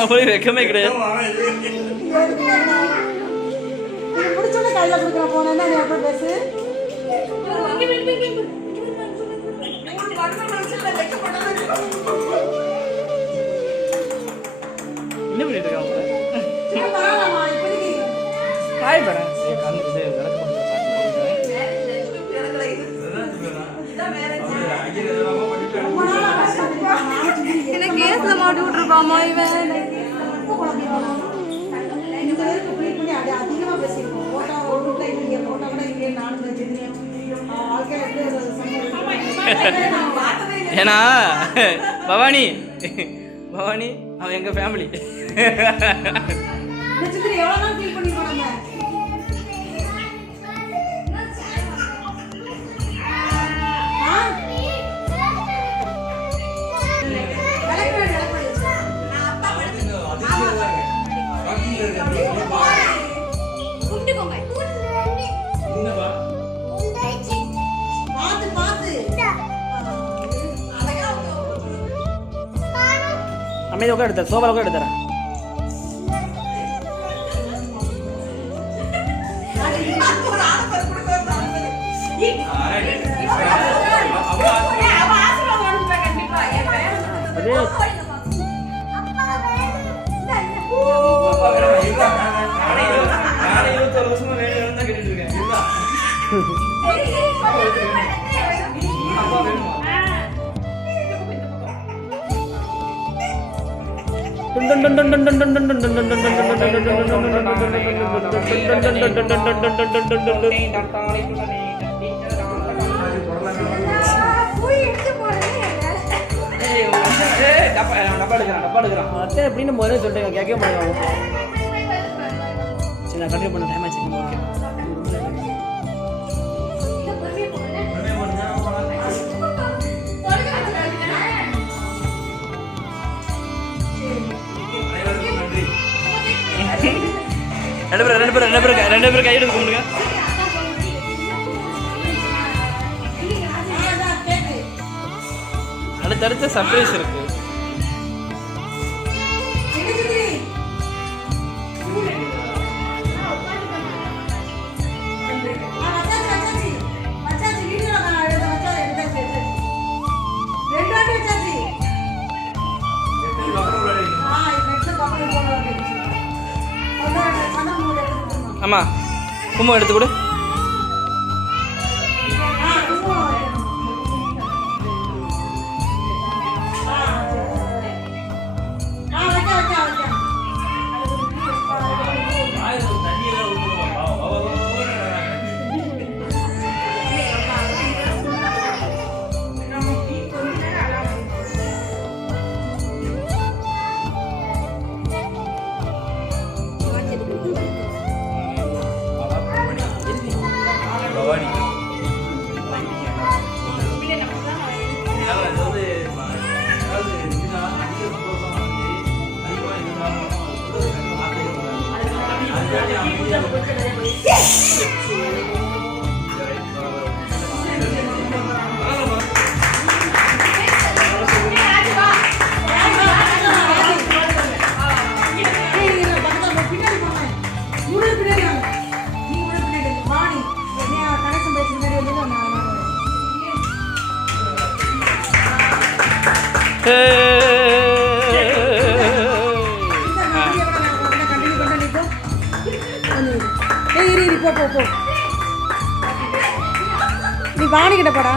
அவளுக்கு வெக்கமே கிடையாது. முடிச்சோட கையில கொடுக்குற போனா நீ அப்புறம் பேசு. என்ன பண்ணிட்டு இருக்காங்க? ஹாய் பரா. என்ன கேஸ்ல மாட்டி விட்டுருப்பாமா இவன். அதிகமா பேசிருக்கோம். போட்டோ கூட இல்லையே, போட்டோ கூட இல்லையே, நானும் வச்சிருந்தேன். ஏன்னா பவானி பவானி அவன் எங்க ஃபேமிலி. எவ்வளவு நாள் ஃபீல் பண்ணி போனாங்க. அமைதி உட்கார் எடுத்தார், சோபால உட்கார் எடுத்தாரா. அப்படின்னு முதல்ல சொல்லிட்டேன், கேட்க முடியும். சரி நான் கண்டினியூ பண்ண டைம் ஆச்சு. ரெண்டு பேரும் கையெடுத்து கும்பிடுங்க. அடுத்தடுத்த சர்ப்ரைஸ் இருக்கு. ஆமா கும்பம் எடுத்து கொடு. நீ வாணி கிட்ட போடா.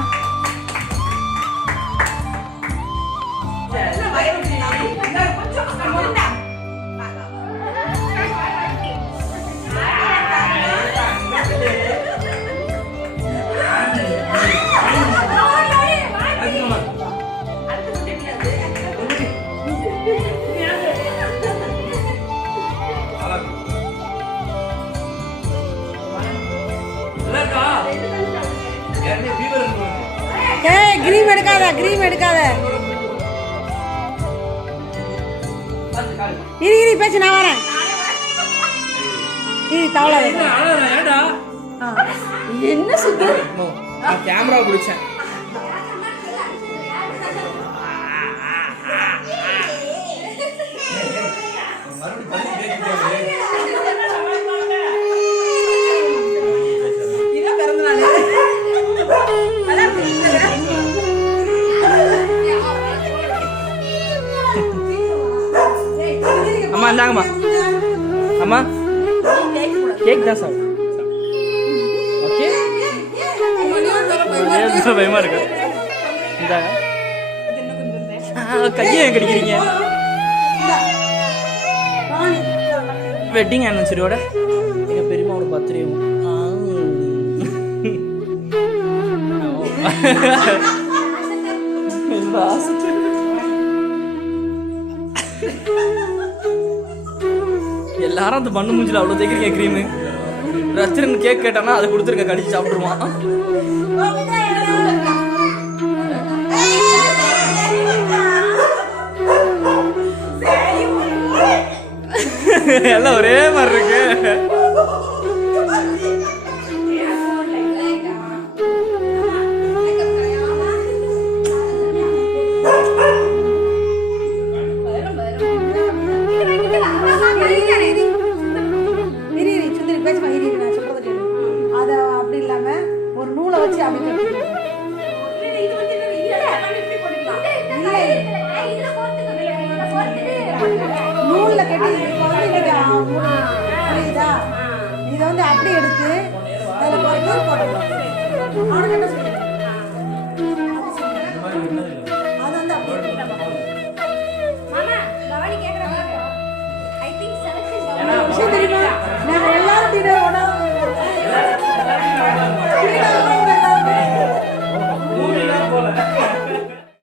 கிரீம் எடுக்காத, கிரீம் எடுக்காத. இரு பேச்சு, நான் வரேன். என்ன சுத்து கேமரா பிடிச்சேன். அம்மா இந்தாங்கம்மா. அம்மா கேக் தான் சார். ஓகே பயமா இருக்கு. இந்தாங்க. கையை ஏன் கடிக்கிறீங்க? வெட்டிங் ஆனிவர்சரியோட எங்க பெரியம்மாவோட பர்த்டேவும் எல்லாரும் அந்த பண்ணு மூஞ்சில அவ்வளோ தேய்க்கிறீங்க க்ரீமு. ரச்சரன் கேக் கேட்டானா அதை கொடுத்துருங்க, கடிச்சு சாப்பிட்டுருவான். எல்லாம் ஒரே மாதிரி இருக்கு. அதை அப்படி இல்லாம ஒரு நூலை வச்சு அப்படி நூல்ல கட்டி புரியுதா? இதை வந்து அப்படி எடுத்து அதில் நூல் போட்டுக்கலாம். அவனுக்கு என்ன சொல்லுங்க? அது வந்து அப்படி விஷயம் தெரியுமா? நாங்கள் எல்லாரும்